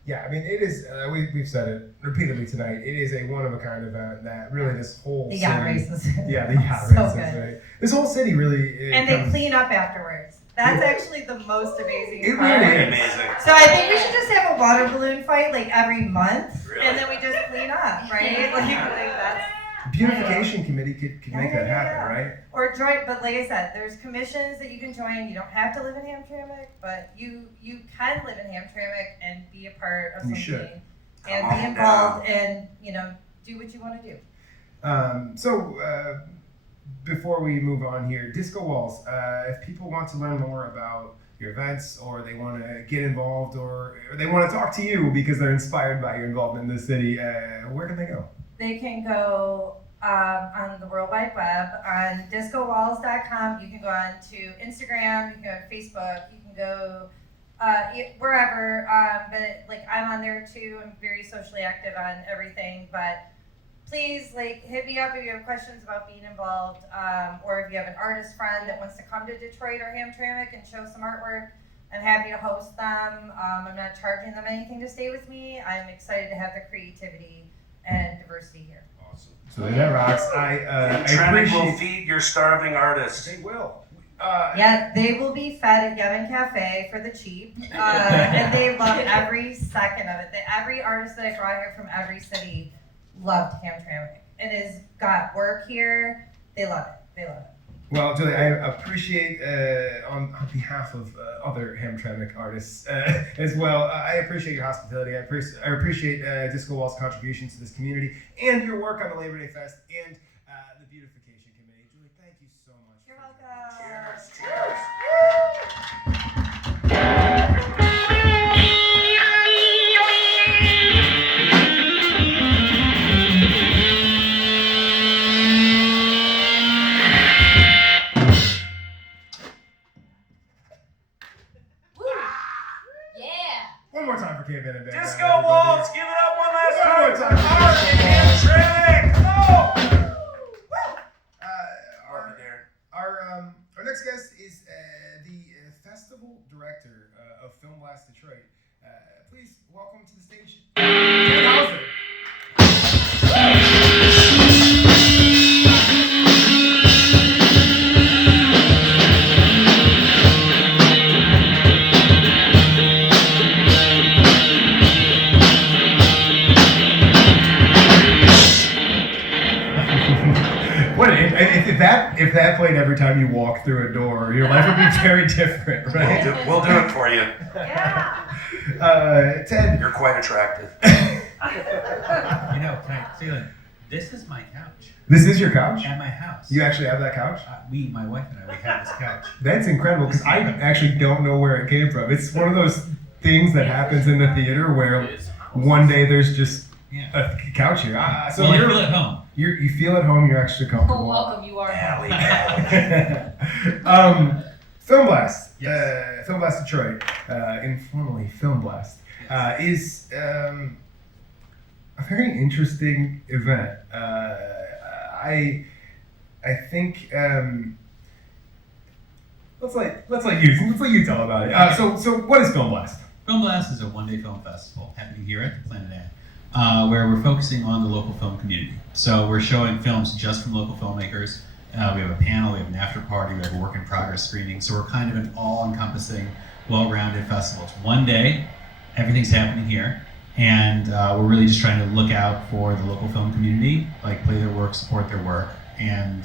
Yeah, I mean, it is, we've said it repeatedly tonight, it is a one-of-a-kind event that really this whole The city... yacht races. Yeah, the yacht So races, good. right? This whole city really... And they clean up afterwards. That's actually the most amazing It part. really is. Amazing. So I think we should just have a water balloon fight like every month, Really? and then we just clean up, right? Like that's... Beautification committee could make that happen, right? Or join, but like I said, there's commissions that you can join. You don't have to live in Hamtramck, but you can live in Hamtramck and be a part of You something should. and Come be on involved and do what you want to do. Before we move on here, Disco Walls. If people want to learn more about your events, or they want to get involved, or they want to talk to you because they're inspired by your involvement in the city, where can they go? They can go on the World Wide Web on discowalls.com. You can go on to Instagram. You can go to Facebook. You can go wherever. But like I'm on there too. I'm very socially active on everything. But please hit me up if you have questions about being involved, or if you have an artist friend that wants to come to Detroit or Hamtramck and show some artwork. I'm happy to host them. I'm not charging them anything to stay with me. I'm excited to have the creativity and diversity here. Awesome. So that rocks. I Hamtramck will appreciate... feed your starving artists. They will. Yeah, they will be fed at Yemen Cafe for the cheap, and they love every second of it. Every artist that I brought here from every city loved Hamtramck. It has got work here. They love it. They love it. Well, Julie, I appreciate, on behalf of other Hamtramck artists as well, I appreciate your hospitality. I appreciate Disco Wall's contributions to this community and your work on the Labor Day Fest and the Beautification Committee. Julie, thank you so much. You're welcome. Cheers. Cheers. One more time for Caitlyn and Ben. Disco Walls, give it up one last One time more for time. Art and Hamtramck. Come on. Our next guest is the festival director of Film Blast Detroit. Please welcome to the stage, Ted Hauser. If that played every time you walk through a door, your life would be very different, right? We'll do it for you. Yeah. Ted. You're quite attractive. Caitlyn, this is my couch This is your couch? at my house. You actually have that couch? My wife and I, we have this couch. That's incredible because I actually don't know where it came from. It's one of those things that happens in the theater where one day there's just a couch here. So I feel at home. You feel at home. You're extra comfortable. Oh, welcome, you are. Film Blast, Yes. Film Blast Detroit, informally Film Blast, is a very interesting event. I think let's let you tell about it. So what is Film Blast? Film Blast is a one-day film festival happening here at the Planet A, where we're focusing on the local film community. So we're showing films just from local filmmakers. We have a panel, we have an after party, we have a work in progress screening. So we're kind of an all-encompassing, well-rounded festival. It's one day, everything's happening here, And we're really just trying to look out for the local film community, like play their work, support their work, and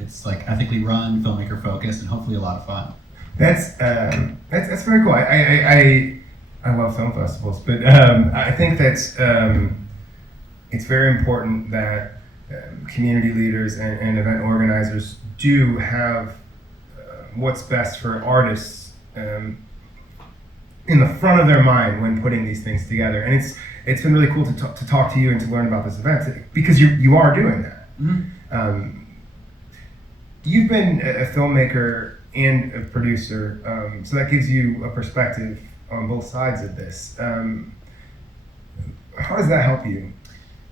it's like ethically run, filmmaker focused, and hopefully a lot of fun. That's very cool. I love film festivals, but I think that's it's very important that community leaders and event organizers do have what's best for artists in the front of their mind when putting these things together. And it's been really cool to talk to you and to learn about this event because you are doing that. Mm-hmm. You've been a filmmaker and a producer, so that gives you a perspective on both sides of this. How does that help you?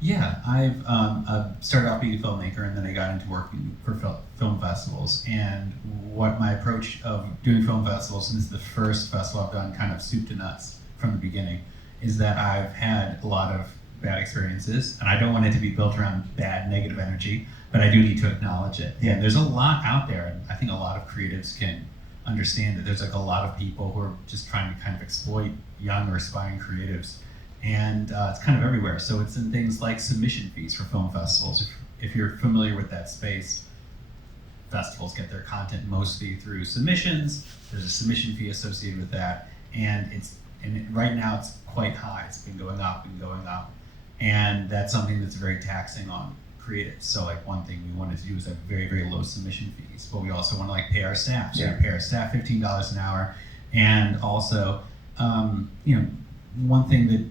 Yeah, I've started off being a filmmaker, and then I got into working for film festivals. And what my approach of doing film festivals, and this is the first festival I've done kind of soup to nuts from the beginning, is that I've had a lot of bad experiences, and I don't want it to be built around bad, negative energy, but I do need to acknowledge it. Yeah, there's a lot out there, and I think a lot of creatives can understand that there's like a lot of people who are just trying to kind of exploit young or aspiring creatives. And it's kind of everywhere. So it's in things like submission fees for film festivals. If you're familiar with that space, festivals get their content mostly through submissions. There's a submission fee associated with that, and right now it's quite high. It's been going up and going up, and that's something that's very taxing on creatives. So like one thing we wanted to do is have very, very low submission fees, but we also want to like pay our staff. So we pay our staff $15 an hour, and also one thing that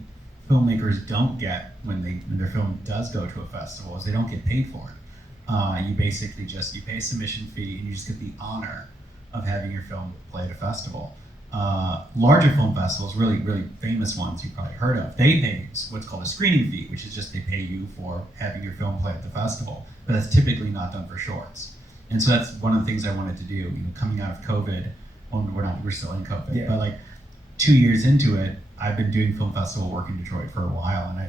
filmmakers don't get when their film does go to a festival is they don't get paid for it. You basically you pay a submission fee and you just get the honor of having your film play at a festival. Larger film festivals, really, really famous ones you've probably heard of, they pay what's called a screening fee, which is just they pay you for having your film play at the festival. But that's typically not done for shorts. And so that's one of the things I wanted to do. Coming out of COVID, we're still in COVID, but like 2 years into it, I've been doing film festival work in Detroit for a while, and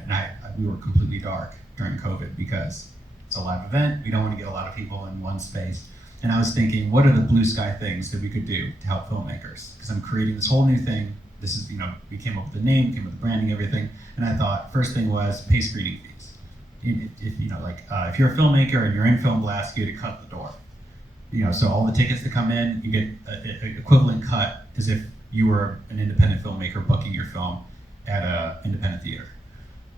we were completely dark during COVID because it's a live event. We don't want to get a lot of people in one space. And I was thinking, what are the blue sky things that we could do to help filmmakers? Because I'm creating this whole new thing. This is, we came up with the name, came up with the branding, everything. And I thought, first thing was pay screening fees. If you're a filmmaker and you're in Film Blast, you get a cut at the door. So all the tickets that come in, you get an equivalent cut as if you were an independent filmmaker booking your film at an independent theater.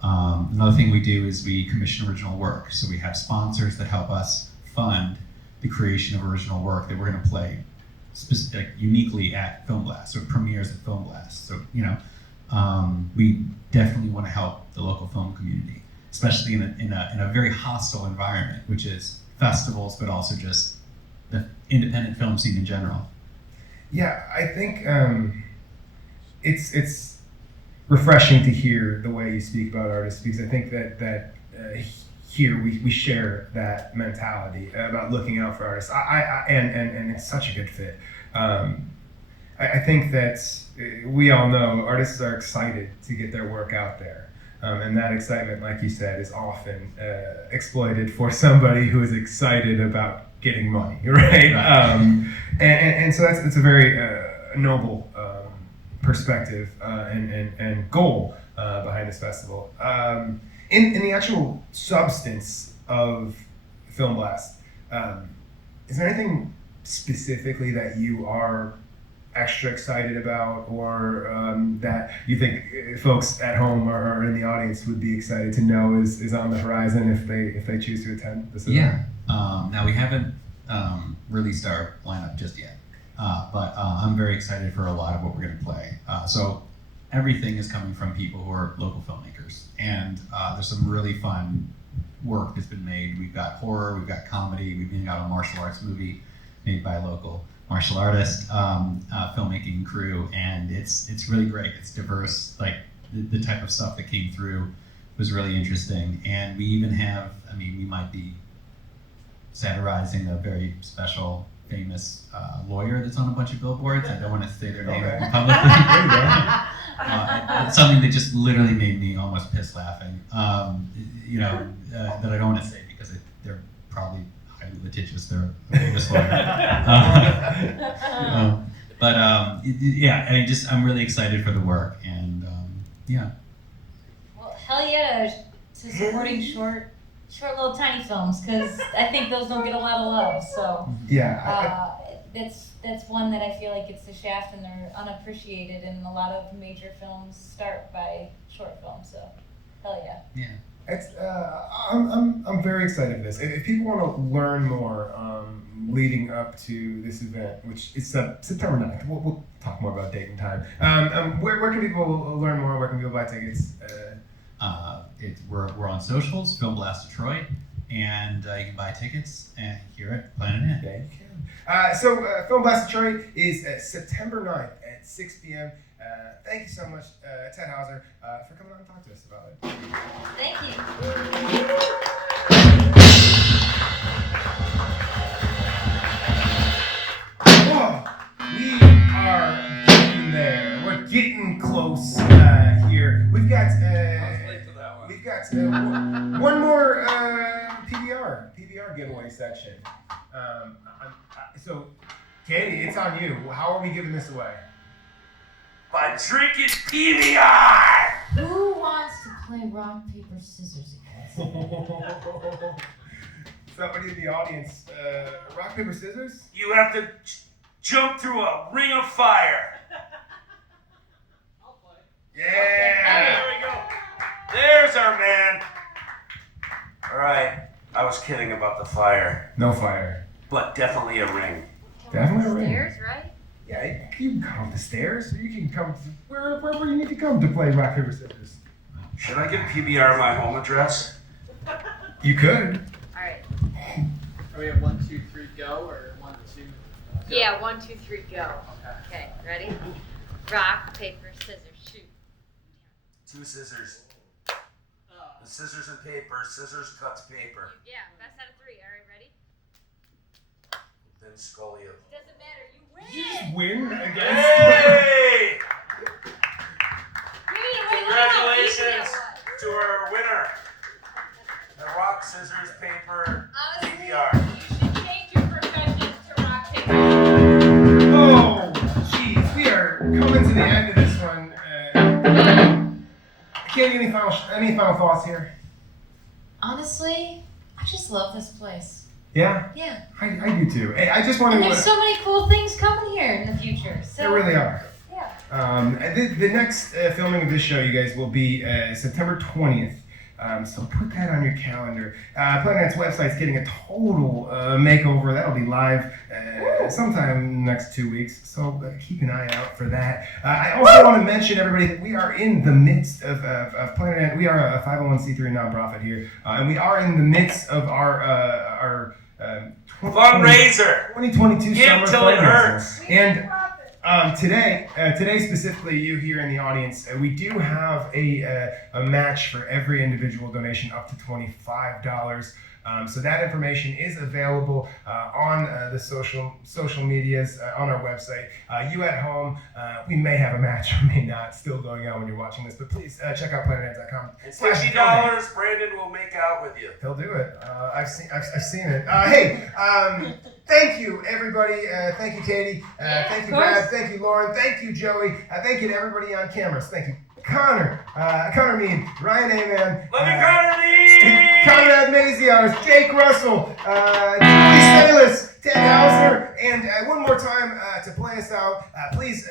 Another thing we do is we commission original work. So we have sponsors that help us fund the creation of original work that we're going to play uniquely at Film Blast, or premieres at Film Blast. So, we definitely want to help the local film community, especially in a very hostile environment, which is festivals, but also just the independent film scene in general. Yeah, I think it's refreshing to hear the way you speak about artists, because I think that here we share that mentality about looking out for artists. And it's such a good fit. I think that we all know artists are excited to get their work out there. And that excitement, like you said, is often exploited for somebody who is excited about getting money, right? And so it's a very noble perspective and goal behind this festival. In the actual substance of Film Blast, is there anything specifically that you are extra excited about, or that you think folks at home or in the audience would be excited to know is on the horizon if they choose to attend this event? Now we haven't released our lineup just yet, but I'm very excited for a lot of what we're going to play. So everything is coming from people who are local filmmakers, and there's some really fun work that's been made. We've got horror, we've got comedy, we've even got a martial arts movie made by a local martial artist filmmaking crew, and it's really great. It's diverse. Like the type of stuff that came through was really interesting, and we even have, we might be satirizing a very special, famous lawyer that's on a bunch of billboards. I don't want to say their name publicly. It's something that just literally made me almost piss laughing. That I don't want to say because they're probably highly litigious. They're a famous lawyer. I'm really excited for the work, and hell yeah to supporting short little tiny films, because I think those don't get a lot of love. So Yeah. that's one that I feel like gets the shaft and they're unappreciated, and a lot of major films start by short films. So hell yeah. Yeah. It's, I'm very excited for this. If people want to learn more leading up to this event, which is September 9th, we'll talk more about date and time. Where can people learn more? Where can people buy tickets? We're on socials, Film Blast Detroit, and you can buy tickets here at Planet Inn. Yeah, you can. So Film Blast Detroit is September 9th at 6 p.m. Thank you so much, Ted Hauser, for coming on and talking to us about it. Thank you. Whoa, we are getting there. We're getting close here. We've got one more PBR giveaway section. So, Katie, it's on you. How are we giving this away? By drinking PBR! Who wants to play rock, paper, scissors again? Somebody in the audience, rock, paper, scissors? You have to jump through a ring of fire. I'll play. Yeah! There we go. There's our man. All right. I was kidding about the fire. No fire. But definitely a ring. Definitely a ring. Stairs, right? Yeah, you can come up the stairs. You can come wherever you need to come to play rock, paper, scissors. Should I give PBR my home address? You could. All right. Are we at 1, 2, 3, go, or 1, 2? Go? Yeah, 1, 2, 3, go. Okay, ready? Rock, paper, scissors, shoot. 2 scissors. The scissors and paper. Scissors cuts paper. Yeah, best out of 3. All right, ready? Then Scully. Doesn't matter, you win. Did you just win against? Hey! You need to win. Congratulations to our winner. The rock, scissors, paper, PBR. You should change your profession to rock, paper. Oh, jeez, we are coming to the end of this one. Katie, any final thoughts here? Honestly, I just love this place. Yeah? Yeah. I do too. Hey, I just want And to. there's so many cool things coming here in the future. So There really are. Yeah. The next filming of this show, you guys, will be September 20th. So put that on your calendar. Planet's website's getting a total makeover. That'll be live sometime next 2 weeks. So keep an eye out for that. I also want to mention, everybody, that we are in the midst of Planet. We are a 501c3 nonprofit here, and we are in the midst of our Fundraiser. 2022 Give summer till it fundraiser. hurts. And today specifically, you here in the audience, we do have a match for every individual donation up to $25. So that information is available on the social medias, on our website. You at home, we may have a match or may not, still going on when you're watching this, but please check out planeteds.com. And $60, Brandon will make out with you. He'll do it. I've seen it. Hey, thank you, everybody. Thank you, Katie. Thank you, Brad. Thank you, Lauren. Thank you, Joey. Thank you to everybody on cameras. Thank you, Connor Meade, Ryan Aman. Love you, Connor Meade. Konrad Maziarz, Jake Russell, Sailus, Ted Hauser, and one more time to play us out, please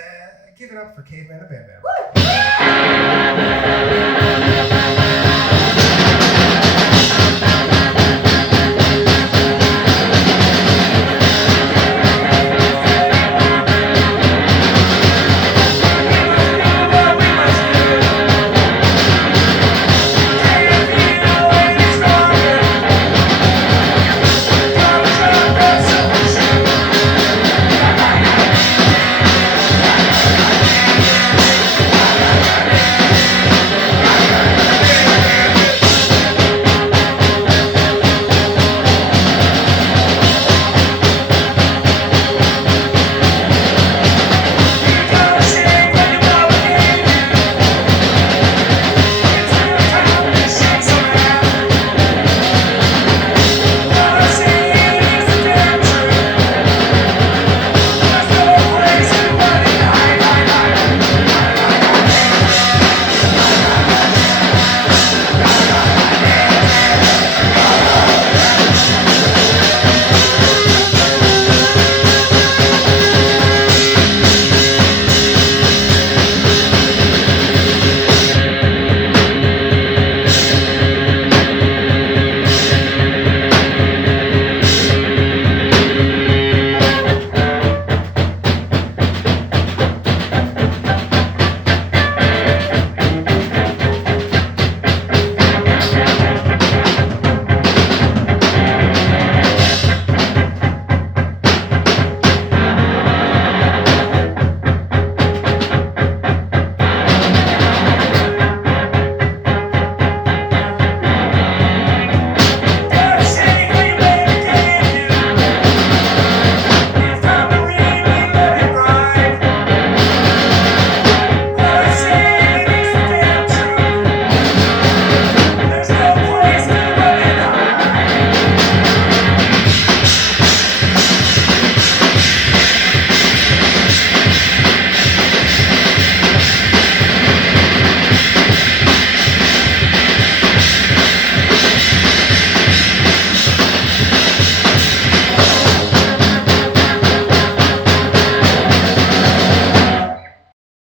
give it up for Caveman the Bam Bam.